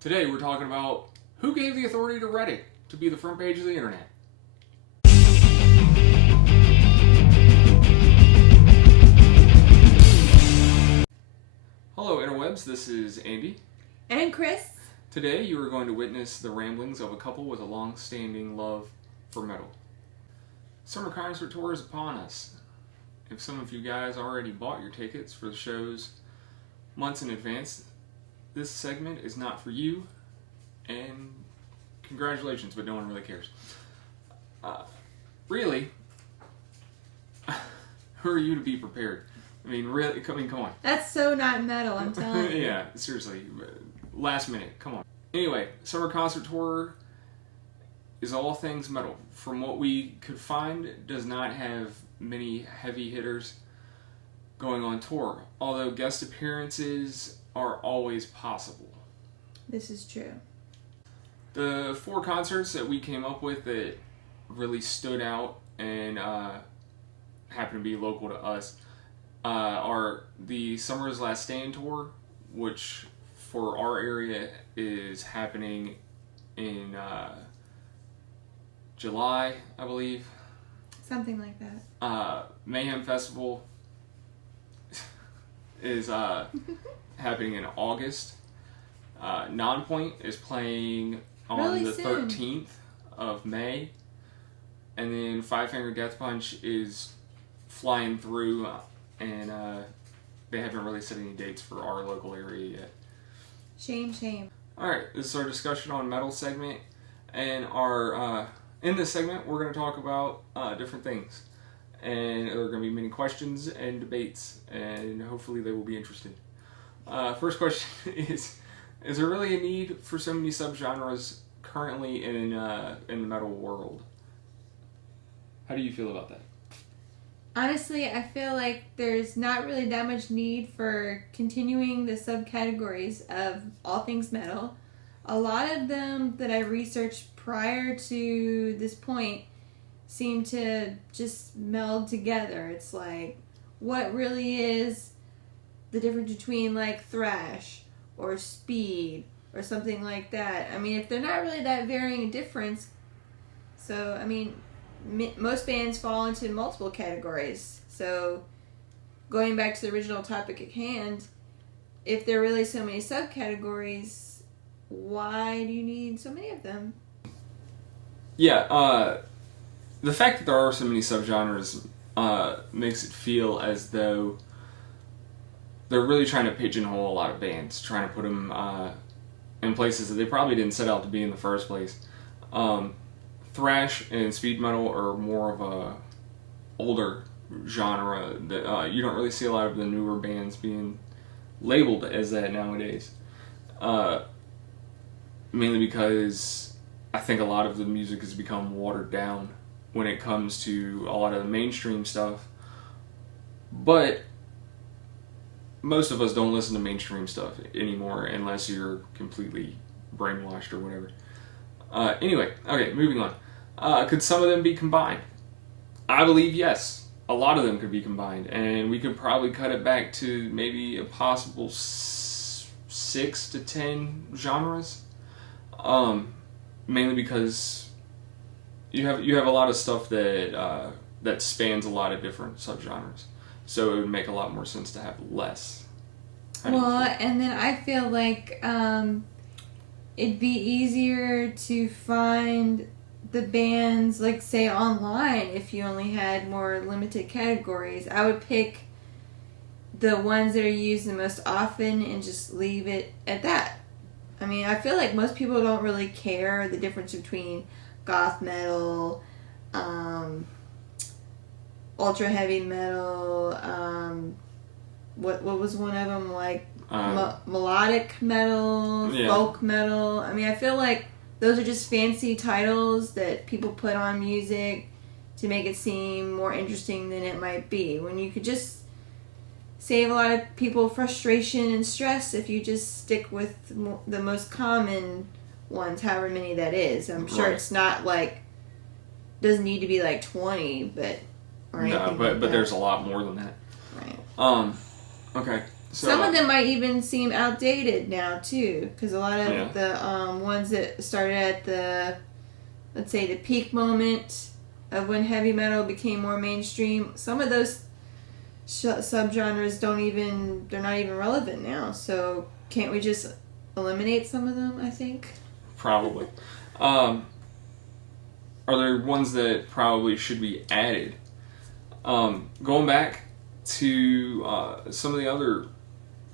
Today we're talking about who gave the authority to Reddit to be the front page of the internet. Hello interwebs, this is Andy. And Chris. Today you are going to witness the ramblings of a couple with a long-standing love for metal. Summer concert tour is upon us. If some of you guys already bought your tickets for the shows months in advance, this segment is not for you, and congratulations, but no one really cares. Really, who are you to be prepared? I mean, really, come on. That's so not metal, I'm telling you. Yeah, seriously. Last minute, come on. Anyway, Summer Concert Tour is all things metal. From what we could find, it does not have many heavy hitters going on tour, although guest appearances are always possible. This is true. The 4 concerts that we came up with that really stood out and happen to be local to us are the Summer's Last Stand tour, which for our area is happening in July, I believe. Something like that. Mayhem Festival is happening in August. Nonpoint is playing on really the soon. 13th of May. And then Five Finger Death Punch is flying through, and they haven't really set any dates for our local area yet. Shame. Alright, this is our discussion on metal segment, and in this segment we're going to talk about different things. And there are going to be many questions and debates, and hopefully they will be interesting. First question is there really a need for so many subgenres currently in the metal world? How do you feel about that? Honestly, I feel like there's not really that much need for continuing the subcategories of all things metal. A lot of them that I researched prior to this point seem to just meld together. It's like, what really is the difference between like thrash or speed or something like that? I mean, if they're not really that varying in difference, so I mean, most bands fall into multiple categories. So going back to the original topic at hand, if there are really so many subcategories, why do you need so many of them? Yeah, the fact that there are so many subgenres makes it feel as though they're really trying to pigeonhole a lot of bands, trying to put them in places that they probably didn't set out to be in the first place. Thrash and speed metal are more of a older genre that you don't really see a lot of the newer bands being labeled as that nowadays. Mainly because I think a lot of the music has become watered down when it comes to a lot of the mainstream stuff. But most of us don't listen to mainstream stuff anymore unless you're completely brainwashed or whatever. Anyway, okay, moving on. Could some of them be combined? I believe yes. A lot of them could be combined, and we could probably cut it back to maybe a possible 6 to 10 genres. Mainly because you have a lot of stuff that spans a lot of different subgenres, so it would make a lot more sense to have less. Well, and then I feel like it'd be easier to find the bands, like, say, online if you only had more limited categories. I would pick the ones that are used the most often and just leave it at that. I mean, I feel like most people don't really care the difference between goth metal, ultra heavy metal, what was one of them, like melodic metal, yeah. Folk metal. I mean, I feel like those are just fancy titles that people put on music to make it seem more interesting than it might be, when you could just save a lot of people frustration and stress if you just stick with the most common ones, however many that is. I'm sure It's not like, doesn't need to be like 20, but or anything. No, but there's a lot more than that. Right. Okay. So, some of them might even seem outdated now too, because a lot of Yeah. the ones that started at the, let's say, the peak moment of when heavy metal became more mainstream, some of those subgenres they're not even relevant now. So can't we just eliminate some of them? I think probably. Are there ones that probably should be added? Going back to some of the other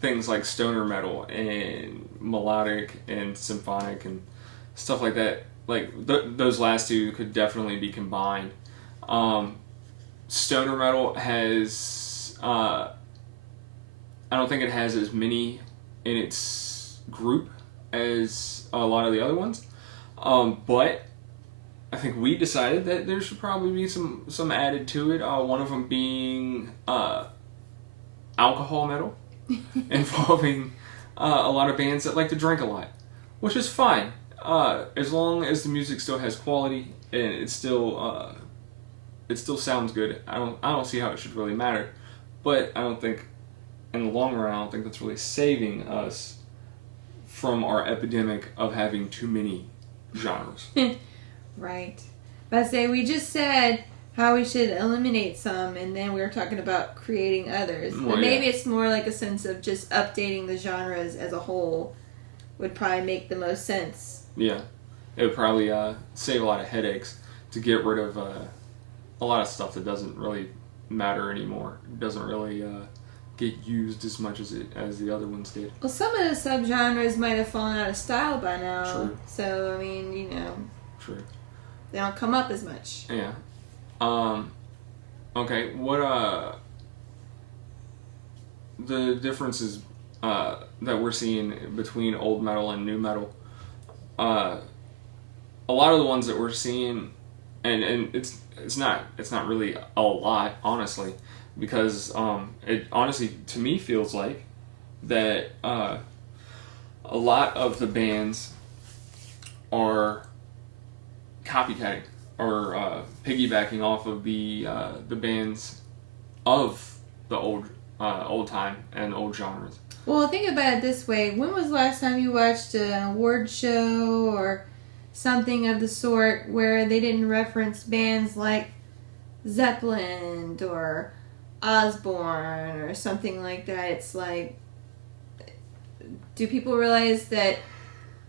things like stoner metal and melodic and symphonic and stuff like that, like those last two could definitely be combined. Stoner metal has, I don't think it has as many in its group as a lot of the other ones, but I think we decided that there should probably be some added to it. One of them being alcohol metal, involving a lot of bands that like to drink a lot, which is fine as long as the music still has quality and it still sounds good. I don't see how it should really matter, but I don't think in the long run I don't think that's really saving us from our epidemic of having too many genres. right. But I say we just said how we should eliminate some, and then we were talking about creating others. Well, but maybe yeah. it's more like a sense of just updating the genres as a whole would probably make the most sense. Yeah, it would probably save a lot of headaches to get rid of a lot of stuff that doesn't really matter anymore. It doesn't really get used as much as the other ones did. Well, some of the subgenres might have fallen out of style by now. True. So, I mean, True. they don't come up as much. Yeah. Okay, what the differences that we're seeing between old metal and new metal, a lot of the ones that we're seeing, and it's not really a lot, honestly, because it honestly to me feels like that a lot of the bands are copycatting or piggybacking off of the bands of the old time and old genres. Well, think about it this way. When was the last time you watched an award show or something of the sort where they didn't reference bands like Zeppelin or Osbourne or something like that? It's like, do people realize that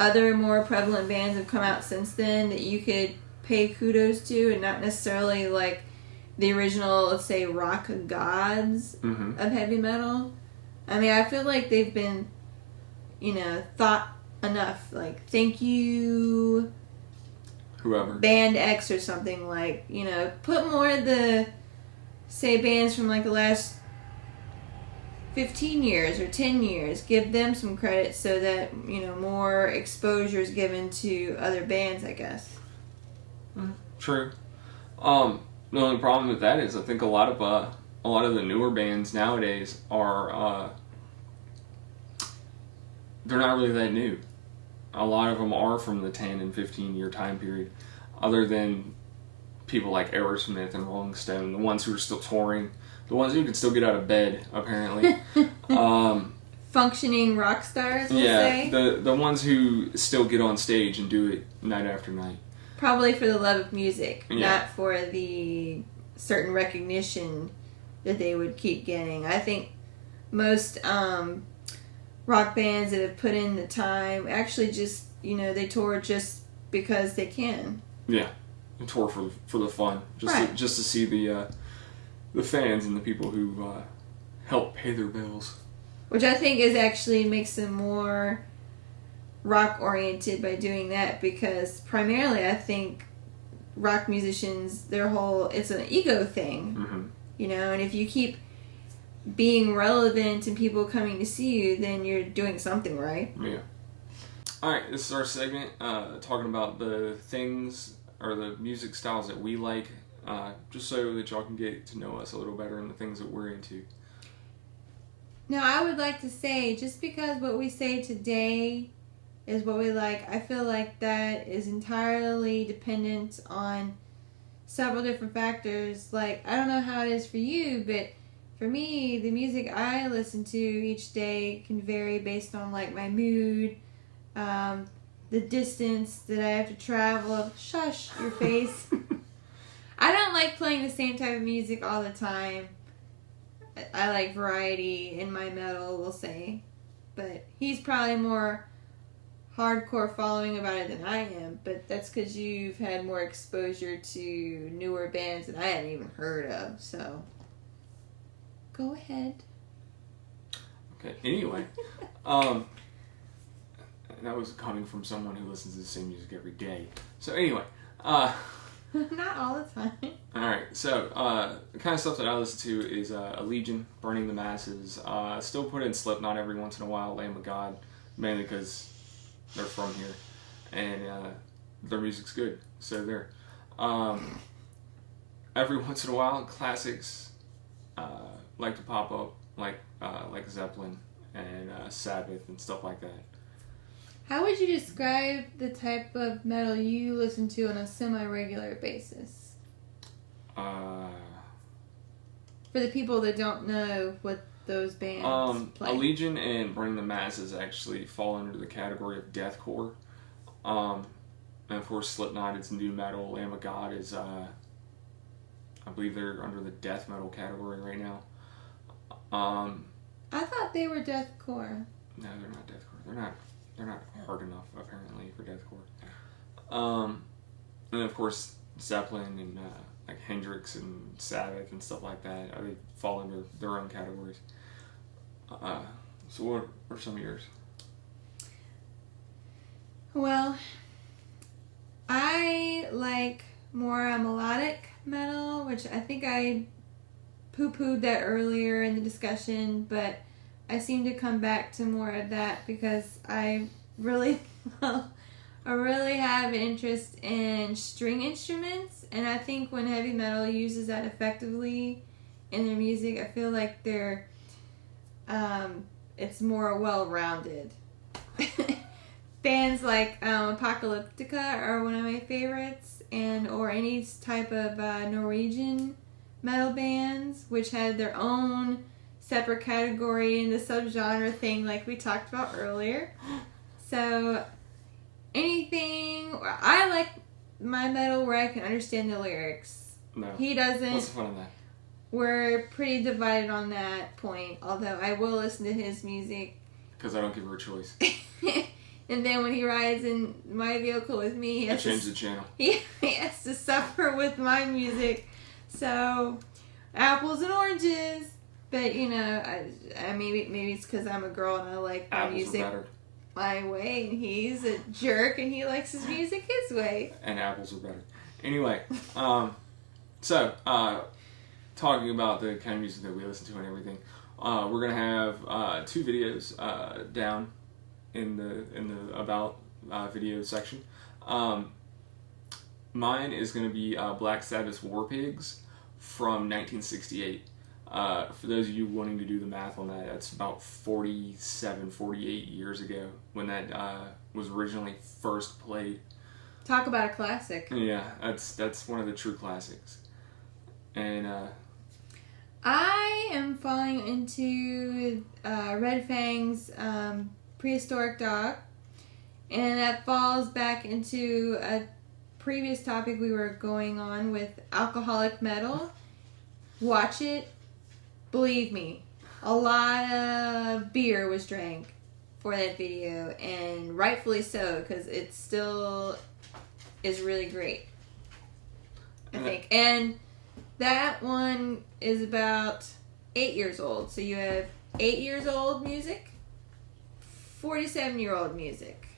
other more prevalent bands have come out since then that you could pay kudos to, and not necessarily like the original, let's say, rock gods Mm-hmm. of heavy metal? I mean, I feel like they've been, thought enough. Like, thank you, Whoever. Band X or something. Like, put more of the, say, bands from like the last 15 years or 10 years. Give them some credit so that, more exposure is given to other bands, I guess. True. The only problem with that is I think a lot of the newer bands nowadays are they're not really that new. A lot of them are from the 10 and 15 year time period, other than people like Aerosmith and Rolling Stone, the ones who are still touring, the ones who can still get out of bed, apparently. Functioning rock stars, we'll say. the ones who still get on stage and do it night after night. Probably for the love of music, Yeah. not for the certain recognition that they would keep getting. I think most rock bands that have put in the time actually just, they tour just because they can. Yeah, and tour for the fun, just to see the fans and the people who help pay their bills. Which I think actually makes them more rock oriented by doing that, because primarily I think rock musicians, it's an ego thing. Mm-hmm. And if you keep being relevant and people coming to see you, then you're doing something right. Yeah. Alright, this is our segment talking about the things or the music styles that we like, just so that y'all can get to know us a little better and the things that we're into. Now, I would like to say, just because what we say today is what we like, I feel like that is entirely dependent on several different factors. Like, I don't know how it is for you, but for me, the music I listen to each day can vary based on like my mood, the distance that I have to travel. Shush your face. I don't like playing the same type of music all the time. I like variety in my metal, we'll say. But he's probably more hardcore following about it than I am. But that's because you've had more exposure to newer bands that I haven't even heard of. So, go ahead. Okay, anyway. That was coming from someone who listens to the same music every day. So anyway. Not all the time. Alright, so the kind of stuff that I listen to is Allegiant, Burning the Masses. Still put in Slipknot every once in a while, Lamb of God, mainly because they're from here, and their music's good, so there. Every once in a while, classics like to pop up, like Zeppelin and Sabbath and stuff like that. How would you describe the type of metal you listen to on a semi-regular basis? For the people that don't know what those bands play. Allegiant and Burning the Masses actually fall under the category of deathcore. And of course Slipknot is new metal. Lamb of God is, I believe they're under the death metal category right now. I thought they were deathcore. No, they're not deathcore. They're not hard enough, apparently, for deathcore. And of course, Zeppelin and like Hendrix and Sabbath and stuff like that, they fall under their own categories. So what are some of yours? Well, I like more melodic metal, which I think I poo-pooed that earlier in the discussion, but I seem to come back to more of that because I really have an interest in string instruments, and I think when heavy metal uses that effectively in their music, I feel like it's more well-rounded. Bands like Apocalyptica are one of my favorites, or any type of Norwegian metal bands, which had their own separate category in the subgenre thing like we talked about earlier. So anything, I like my metal where I can understand the lyrics. No. He doesn't. What's the fun of that? We're pretty divided on that point, although I will listen to his music. Because I don't give her a choice. And then when he rides in my vehicle with me, he has I change the channel. He has to suffer with my music. So, apples and oranges. But, you know, I maybe it's because I'm a girl and I like my music my way. And he's a jerk and he likes his music his way. And apples are better. Anyway, so, talking about the kind of music that we listen to and everything, we're going to have 2 videos down in the About video section. Mine is going to be Black Sabbath's War Pigs from 1968. For those of you wanting to do the math on that, that's about 47, 48 years ago when that was originally first played. Talk about a classic. Yeah, that's one of the true classics. And I am falling into Red Fang's Prehistoric Dog, and that falls back into a previous topic we were going on with alcoholic metal. Watch it. Believe me, a lot of beer was drank for that video, and rightfully so, because it still is really great, I think. And that one is about 8 years old. So you have 8 years old music, 47-year-old music,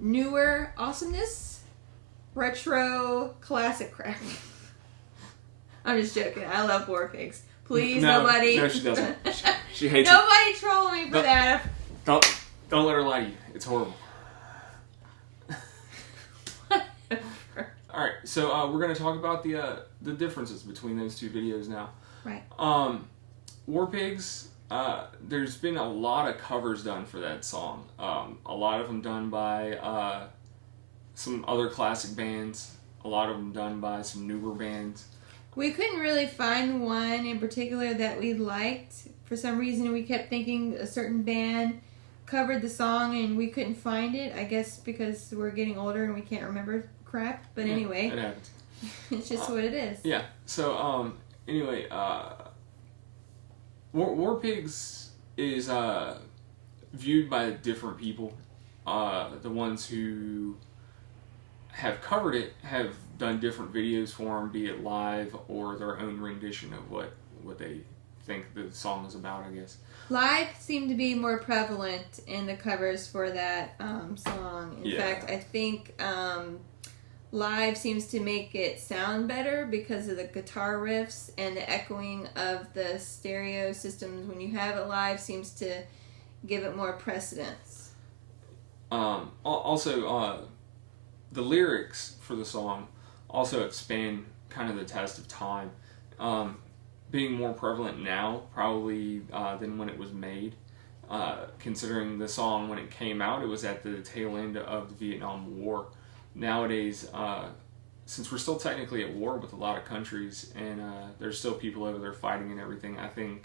newer awesomeness, retro classic crap. I'm just joking. I love War Pigs. Please, nobody. No, she doesn't. She hates it. Nobody troll me for that. Don't let her lie to you. It's horrible. Alright, so we're going to talk about the differences between those 2 videos now. Right. War Pigs, there's been a lot of covers done for that song. A lot of them done by some other classic bands. A lot of them done by some newer bands. We couldn't really find one in particular that we liked. For some reason, we kept thinking a certain band covered the song and we couldn't find it. I guess because we're getting older and we can't remember crap. But anyway, it happens. it's just what it is. Yeah. So anyway, War Pigs is viewed by different people. The ones who have covered it have done different videos for them, be it live or their own rendition of what they think the song is about, I guess. Live seemed to be more prevalent in the covers for that song. In fact, I think live seems to make it sound better because of the guitar riffs and the echoing of the stereo systems. When you have it live, seems to give it more precedence. Also, the lyrics for the song also expand kind of the test of time, being more prevalent now probably than when it was made. Considering the song when it came out, it was at the tail end of the Vietnam War. Nowadays, since we're still technically at war with a lot of countries and there's still people over there fighting and everything, I think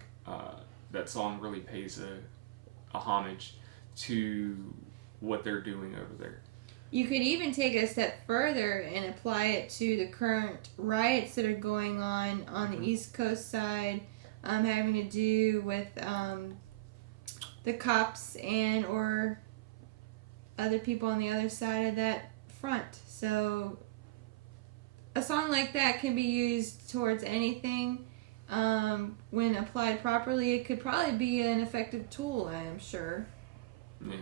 that song really pays a homage to what they're doing over there. You could even take it a step further and apply it to the current riots that are going on the East Coast side, having to do with the cops and or other people on the other side of that front. So a song like that can be used towards anything. When applied properly, it could probably be an effective tool, I am sure. Yeah.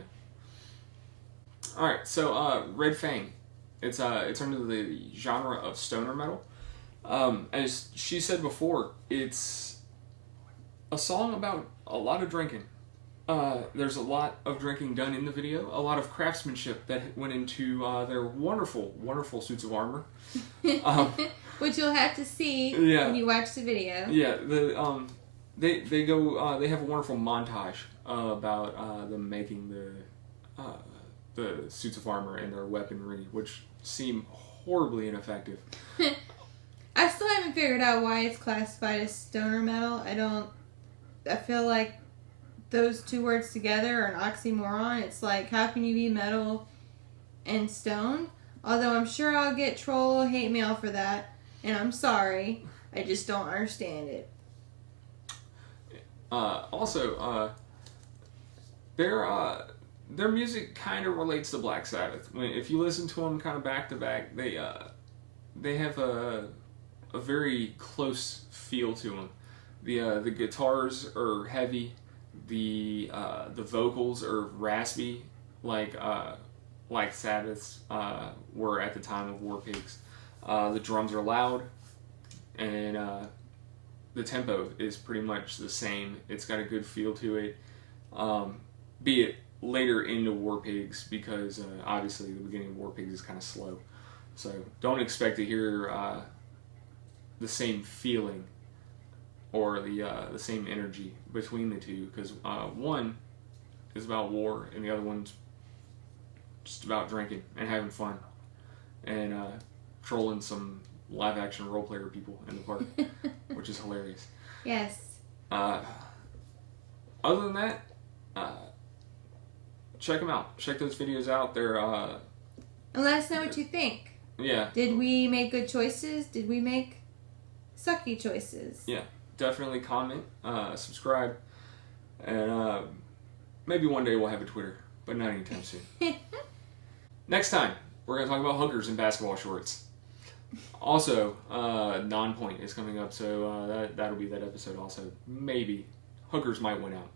Alright, so Red Fang. It's under the genre of stoner metal. As she said before, it's a song about a lot of drinking. There's a lot of drinking done in the video, a lot of craftsmanship that went into their wonderful, wonderful suits of armor. Which you'll have to see when you watch the video. Yeah, they have a wonderful montage about them making the suits of armor and their weaponry, which seem horribly ineffective. I still haven't figured out why it's classified as stoner metal. I feel like those two words together are an oxymoron. It's like, how can you be metal and stoned? Although I'm sure I'll get troll hate mail for that, and I'm sorry. I just don't understand it. Also, their music kind of relates to Black Sabbath. If you listen to them kind of back to back, they have a very close feel to them. The guitars are heavy. The vocals are raspy, like Sabbath's were at the time of War Pigs. The drums are loud, and the tempo is pretty much the same. It's got a good feel to it. Be it later into War Pigs, because obviously the beginning of War Pigs is kind of slow. So don't expect to hear the same feeling or the same energy between the two, because one is about war and the other one's just about drinking and having fun and trolling some live action role player people in the park, which is hilarious. Yes. Other than that, check them out. Check those videos out. They're and let us know what you think. Yeah. Did we make good choices? Did we make sucky choices? Yeah. Definitely comment, subscribe, and maybe one day we'll have a Twitter, but not anytime soon. Next time, we're going to talk about hookers in basketball shorts. Also, Non-Point is coming up, so that'll be that episode also. Maybe. Hookers might win out.